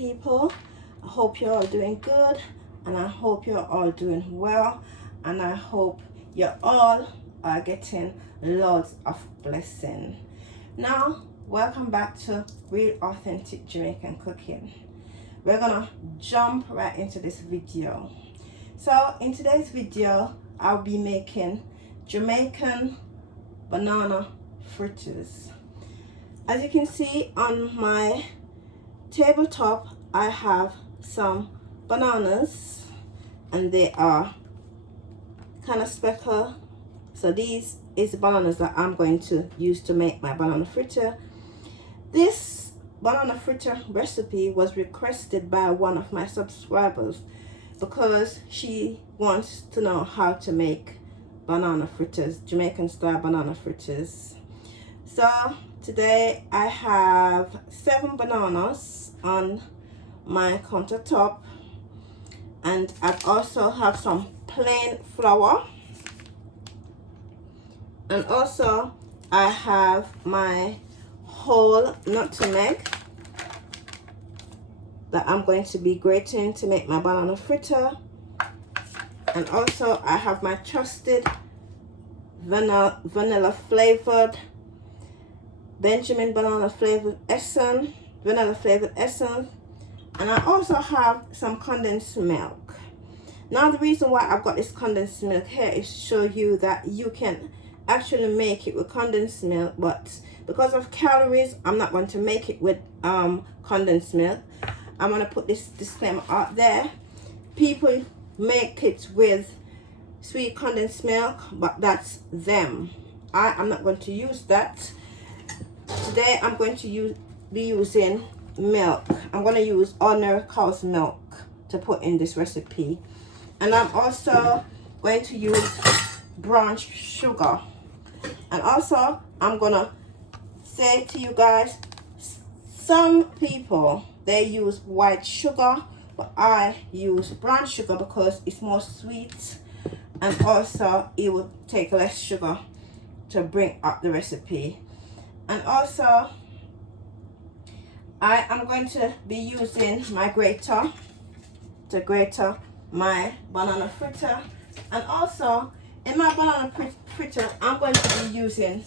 people. I hope you're all doing good, and I hope you're all doing well, and I hope you all are getting loads of blessing. Now, welcome back to Real Authentic Jamaican Cooking. We're gonna jump right into this video. So in today's video, I'll be making Jamaican banana fritters. As you can see on my tabletop, I have some bananas and they are kind of speckled. So these is the bananas that I'm going to use to make my banana fritter. This banana fritter recipe was requested by one of my subscribers because she wants to know how to make banana fritters, Jamaican style banana fritters. So today I have 7 bananas on my countertop, and I also have some plain flour, and also I have my whole nutmeg that I'm going to be grating to make my banana fritter, and also I have my trusted vanilla flavored Benjamin vanilla flavored essence, and I also have some condensed milk. Now the reason why I've got this condensed milk here is to show you that you can actually make it with condensed milk, but because of calories, I'm not going to make it with condensed milk. I'm going to put this disclaimer out there. People make it with sweet condensed milk, but that's them. I am not going to use that. Today I'm going to be using milk. I'm going to use ordinary cow's milk to put in this recipe, and I'm also going to use brown sugar. And also I'm going to say to you guys, some people they use white sugar, but I use brown sugar because it's more sweet, and also it will take less sugar to bring up the recipe. And also I am going to be using my grater to grate my banana fritter. And also in my banana fritter I'm going to be using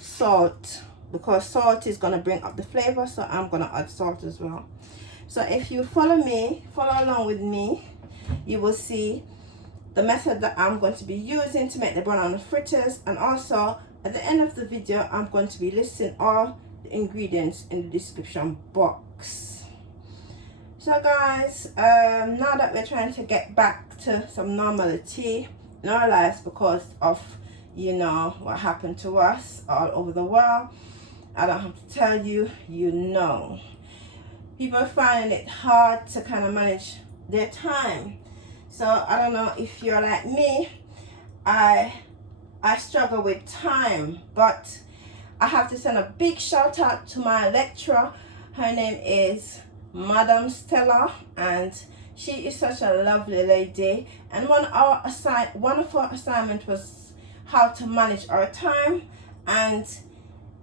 salt, because salt is going to bring up the flavor, so I'm going to add salt as well. So if you follow along with me, you will see the method that I'm going to be using to make the banana fritters. And also at the end of the video, I'm going to be listing all the ingredients in the description box. So guys, now that we're trying to get back to some normality in our lives because of, you know, what happened to us all over the world, I don't have to tell you, you know. People are finding it hard to kind of manage their time. So I don't know if you're like me. I struggle with time, but I have to send a big shout out to my lecturer. Her name is Madam Stella, and she is such a lovely lady. And one of our assignment was how to manage our time. And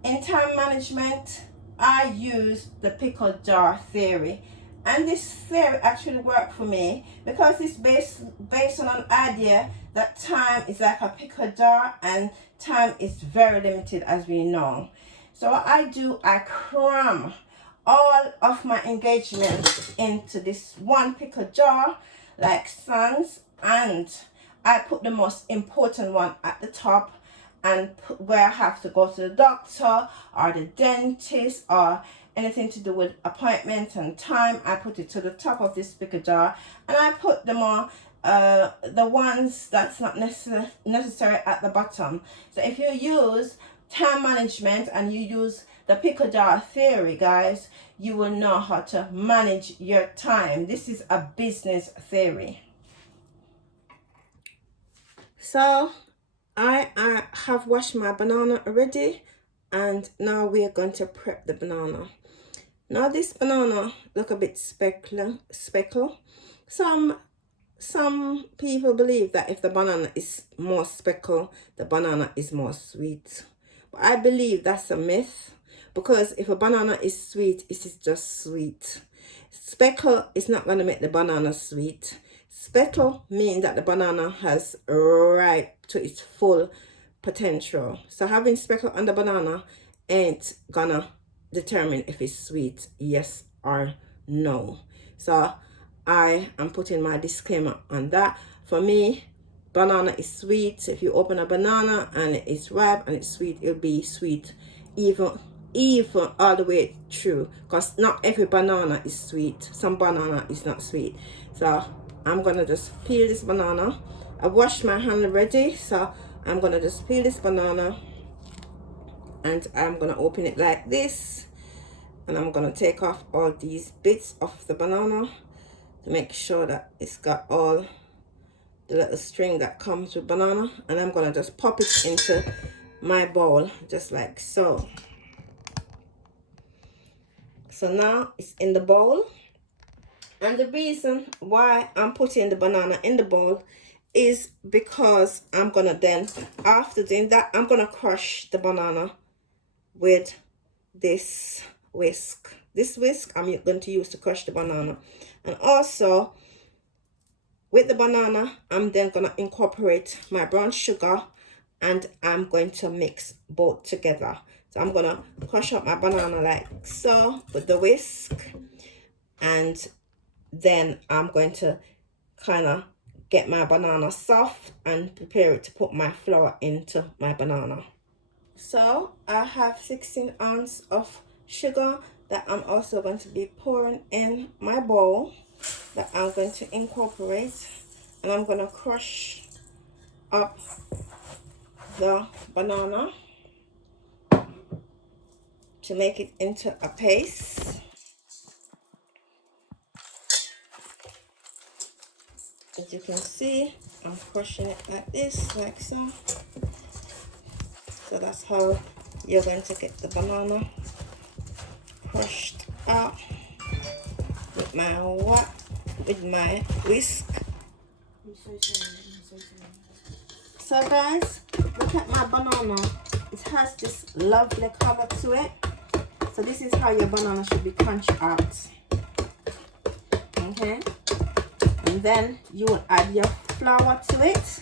in time management, I use the pickle jar theory. And this theory actually worked for me because it's based on an idea that time is like a pickle jar and time is very limited, as we know. So what I do, I cram all of my engagements into this one pickle jar like sans, and I put the most important one at the top, and where I have to go to the doctor or the dentist or anything to do with appointments and time, I put it to the top of this pickle jar, and I put them all the ones that's not necessary at the bottom. So if you use time management and you use the pickle jar theory, guys, you will know how to manage your time. This is a business theory. So I have washed my banana already, and now we are going to prep the banana. Now this banana look a bit speckled. Some people believe that if the banana is more speckled, the banana is more sweet. But I believe that's a myth, because if a banana is sweet, it is just sweet. Speckle is not going to make the banana sweet. Speckle means that the banana has ripe to its full potential. So having speckle on the banana ain't gonna determine if it's sweet, yes or no. So I am putting my disclaimer on that. For me, banana is sweet. If you open a banana and it's ripe and it's sweet, it'll be sweet even all the way through, because not every banana is sweet. Some banana is not sweet. So I'm gonna just peel this banana. I washed my hand already, so I'm gonna just peel this banana and I'm gonna open it like this, and I'm gonna take off all these bits of the banana to make sure that it's got all the little string that comes with banana, and I'm gonna just pop it into my bowl just like so. So now it's in the bowl, and the reason why I'm putting the banana in the bowl is because I'm gonna then, after doing that, I'm gonna crush the banana with this whisk. This whisk I'm going to use to crush the banana. And also with the banana, I'm then gonna incorporate my brown sugar, and I'm going to mix both together. So I'm gonna crush up my banana like so with the whisk, and then I'm going to kind of get my banana soft and prepare it to put my flour into my banana. So I have 16 ounces of sugar that I'm also going to be pouring in my bowl that I'm going to incorporate, and I'm going to crush up the banana to make it into a paste. As you can see, I'm crushing it like this, like so. So that's how you're going to get the banana crushed up with my whisk. So guys, look at my banana. It has this lovely color to it. So this is how your banana should be crunched out. Okay, and then you will add your flour to it.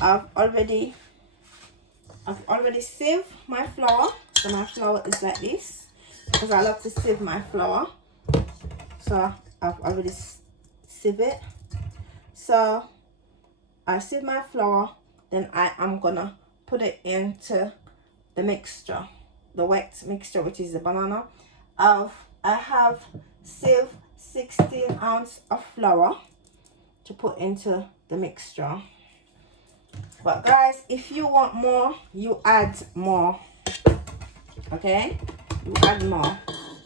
I've already sieved my flour. So my flour is like this, because I love to sieve my flour. So I've already sieved it. So I sieve my flour, then I am gonna put it into the mixture, the wet mixture, which is the banana. I have sieved 16 ounces of flour to put into the mixture. But guys, if you want more, you add more. Okay, you add more.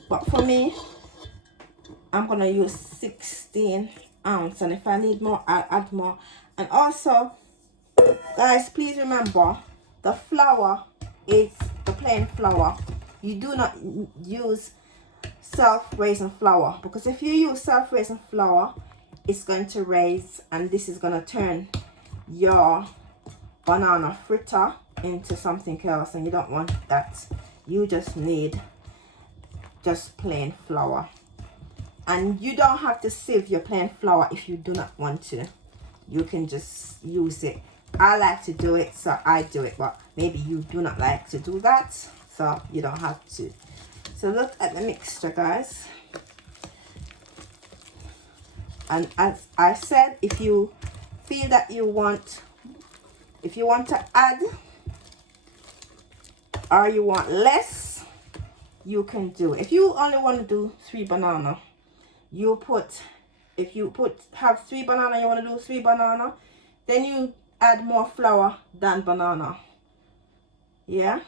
But for me, I'm gonna use 16 ounces, and if I need more, I'll add more. And also, guys, please remember, the flour is the plain flour. You do not use self-raising flour, because if you use self-raising flour, it's going to raise, and this is going to turn your banana fritter into something else, and you don't want that. You just need just plain flour, and you don't have to sieve your plain flour if you do not want to. You can just use it. I like to do it, so I do it, but maybe you do not like to do that, so you don't have to. So look at the mixture, guys. And as I said, if you feel that you want to add or you want less, you can do it. If you only want to do 3 banana, have 3 banana, you want to do 3 banana, then you add more flour than banana. Yeah.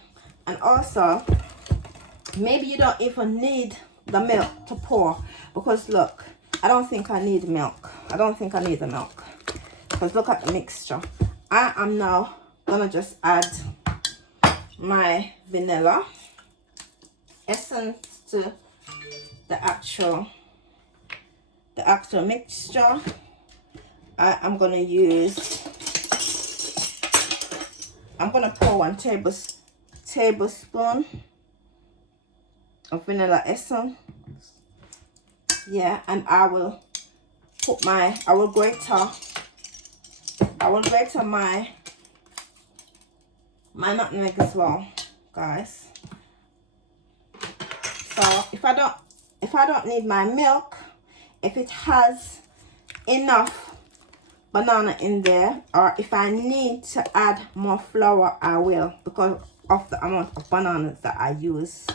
And also, maybe you don't even need the milk to pour, because look, I don't think I need milk. I don't think I need the milk, because look at the mixture. I am now gonna just add my vanilla essence to the actual mixture. I'm gonna pour 1 tablespoon of vanilla essence Yeah, and I will put my, I will grate my nutmeg as well, guys. So if I don't need my milk, if it has enough banana in there, or if I need to add more flour, I will, because of the amount of bananas that I use.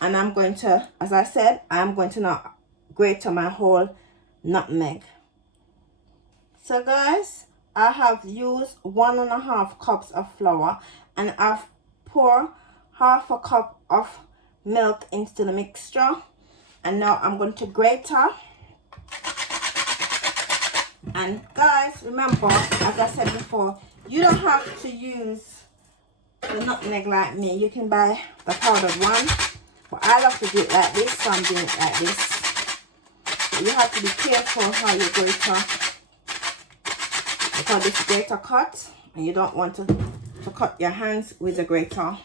And I'm going to, as I said, I'm going to now grate my whole nutmeg. So guys, I have used 1.5 cups of flour, and I've poured 1/2 cup of milk into the mixture. And now I'm going to grate her. And guys, remember, as I said before, you don't have to use the nutmeg like me. You can buy the powdered one, but I love to do it like this, so I'm doing it like this. So you have to be careful how you grate her, because this grater cut, and you don't want to cut your hands with the grater.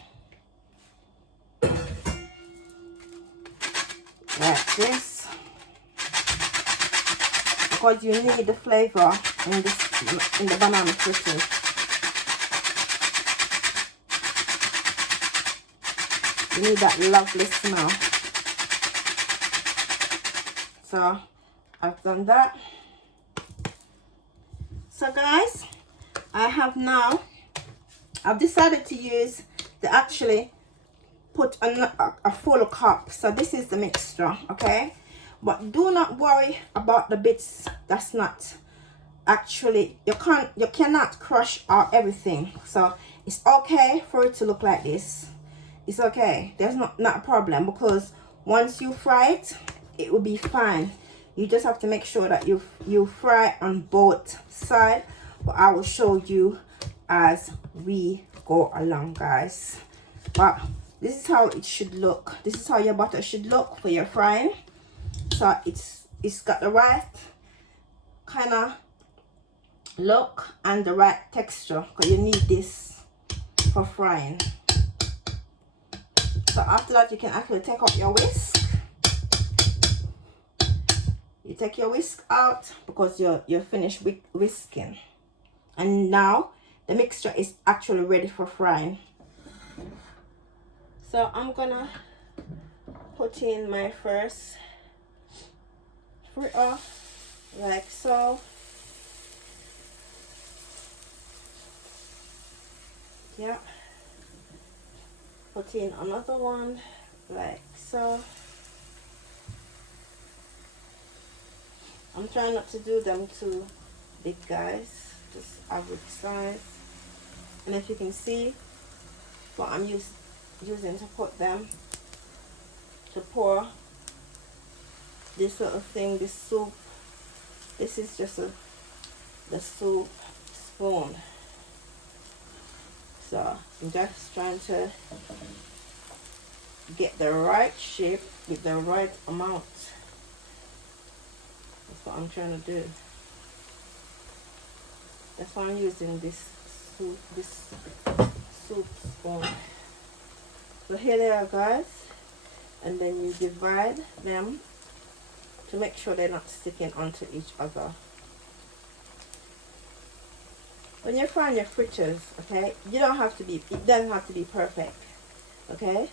Like this, because you need the flavor in the banana fritters. You need that lovely smell. So I've done that. So guys, I've decided to use put a full cup. So this is the mixture, okay? But do not worry about the bits that's not actually, you cannot crush out everything. So it's okay for it to look like this. It's okay. There's not a problem, because once you fry it, it will be fine. You just have to make sure that you fry on both sides. But I will show you as we go along, guys. But this is how it should look. This is how your butter should look for your frying. So it's got the right kind of look and the right texture, because you need this for frying. So after that, you can actually take out your whisk. You take your whisk out because you're finished with whisking. And now the mixture is actually ready for frying. So I'm gonna put in my first fritter, like so. Yeah. Put in another one, like so. I'm trying not to do them too big, guys, just average size. And if you can see what I'm using to put them, to pour this little thing, this soup, this is just the soup spoon. So I'm just trying to get the right shape with the right amount. That's what I'm trying to do. That's why I'm using this soup spoon. So here they are, guys, and then you divide them to make sure they're not sticking onto each other. When you're frying your fritters, okay, it doesn't have to be perfect, okay?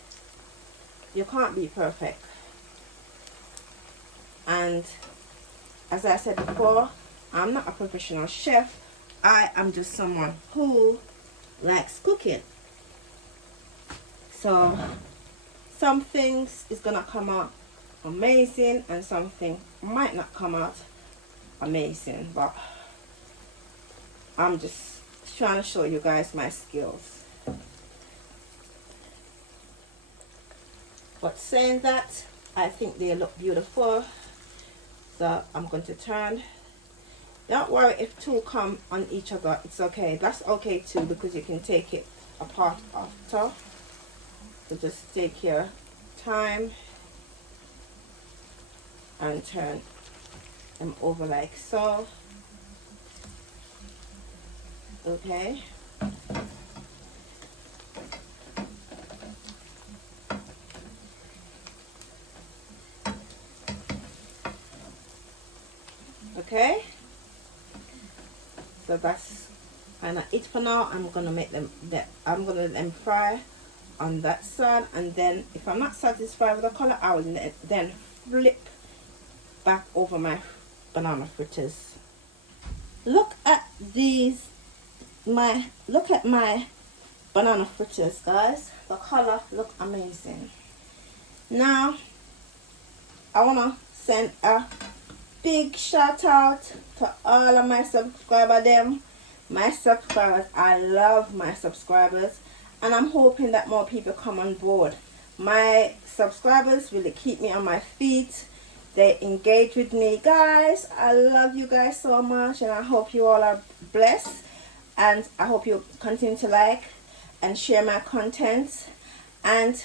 You can't be perfect. And as I said before, I'm not a professional chef. I am just someone who likes cooking. So some things is gonna come out amazing and something might not come out amazing, but I'm just trying to show you guys my skills. But saying that, I think they look beautiful. So I'm going to turn. Don't worry if two come on each other, it's okay. That's okay too, because you can take it apart after. So just take your time and turn them over like so. Okay. Okay, so that's kind of it for now. I'm gonna make them I'm gonna let them fry on that side, and then if I'm not satisfied with the color, I will then flip back over my banana fritters. Look at these, look at my banana fritters, guys. The color look amazing. Now I want to send a big shout out to all of my subscribers. I love my subscribers, and I'm hoping that more people come on board. My subscribers really keep me on my feet. They engage with me, guys. I love you guys so much, and I hope you all are blessed, and I hope you continue to like and share my content. And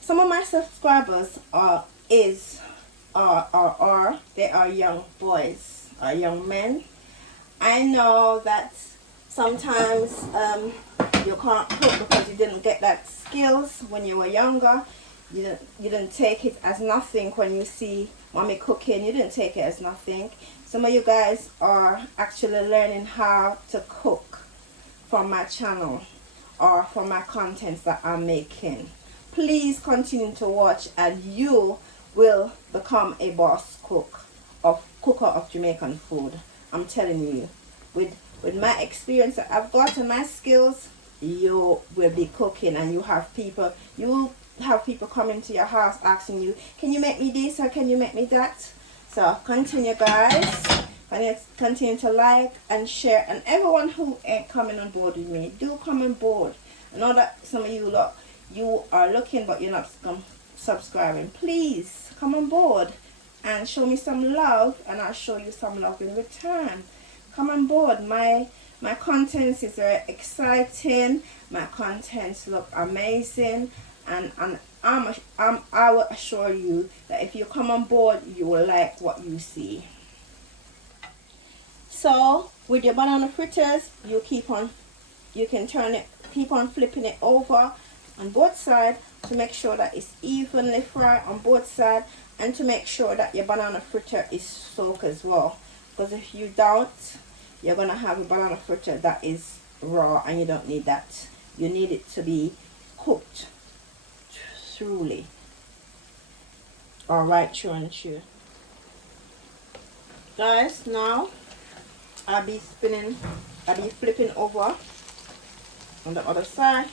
some of my subscribers they are young boys or young men. I know that sometimes you can't cook because you didn't get that skills when you were younger. You didn't take it as nothing. When you see mommy cooking, you didn't take it as nothing. Some of you guys are actually learning how to cook from my channel or from my contents that I'm making. Please continue to watch, and you will become a boss cooker of Jamaican food. I'm telling you, with my experience that I've got and my skills, you will be cooking, and you will have people coming to your house asking you, can you make me this or can you make me that? So continue, guys. Continue to like and share, and everyone who ain't coming on board with me, do come on board. I know that some of you are looking but you're not subscribing. Please come on board and show me some love, and I'll show you some love in return. Come on board. My contents is very exciting. My contents look amazing, and I will assure you that if you come on board, you will like what you see. So with your banana fritters, you keep on flipping it over on both sides to make sure that it's evenly fried on both sides, and to make sure that your banana fritter is soaked as well, because if you don't, you're gonna have a banana fritter that is raw, and you don't need that. You need it to be cooked thoroughly, or right through and through. Guys, now I'll be flipping over on the other side.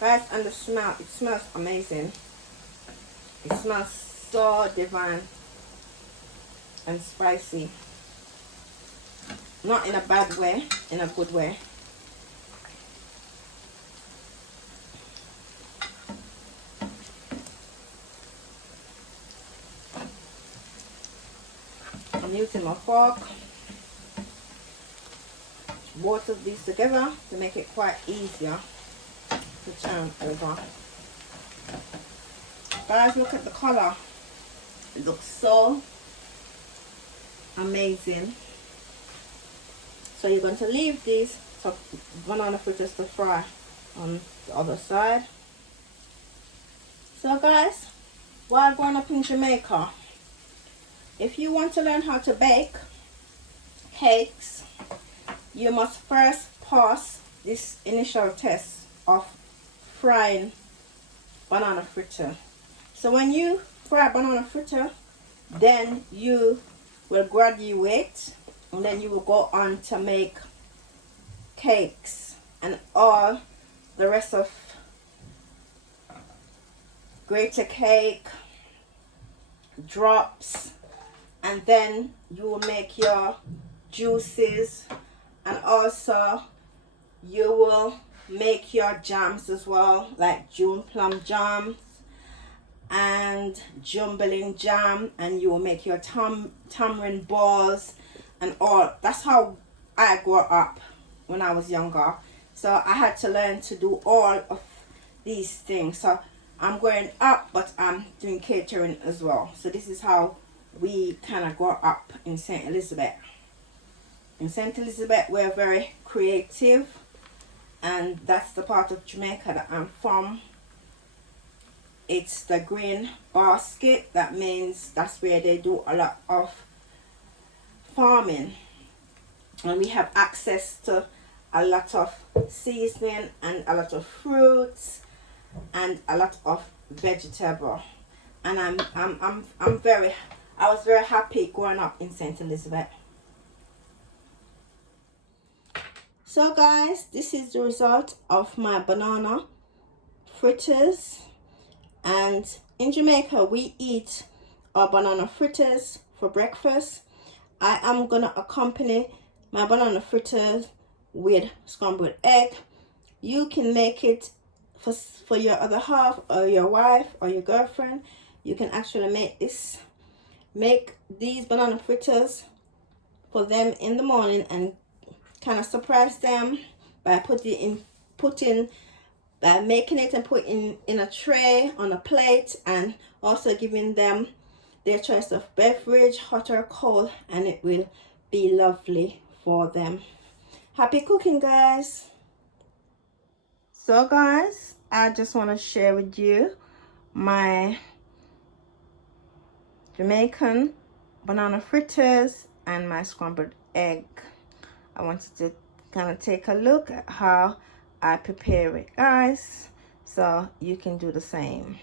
Guys, and the smell, it smells amazing. It smells so divine and spicy. Not in a bad way, in a good way. I'm using my fork. Both of these together to make it quite easier to turn over. Guys, look at the color. It looks so amazing. So you're going to leave these banana fritters to fry on the other side. So guys, while growing up in Jamaica, if you want to learn how to bake cakes, you must first pass this initial test of frying banana fritter. So when you fry banana fritter, then you will graduate, and then you will go on to make cakes and all the rest of grated cake, drops, and then you will make your juices, and also you will make your jams as well, like June plum jams and jumbling jam, and you will make your tamarind balls and all. That's how I grew up when I was younger, so I had to learn to do all of these things. So I'm growing up, but I'm doing catering as well. So this is how we kind of grew up in St. Elizabeth. In St. Elizabeth, we're very creative, and that's the part of Jamaica that I'm from. It's the green basket. That means that's where they do a lot of farming, and we have access to a lot of seasoning and a lot of fruits and a lot of vegetable. And I was very happy growing up in St. Elizabeth. So guys, this is the result of my banana fritters. And in Jamaica, we eat our banana fritters for breakfast. I am gonna accompany my banana fritters with scrambled egg. You can make it for your other half or your wife or your girlfriend. You can actually make these banana fritters for them in the morning and kind of surprise them by making it and putting in a tray on a plate, and also giving them their choice of beverage, hot or cold, and it will be lovely for them. Happy cooking, guys. So guys, I just want to share with you my Jamaican banana fritters and my scrambled egg. I wanted to kind of take a look at how I prepare it, guys, so you can do the same.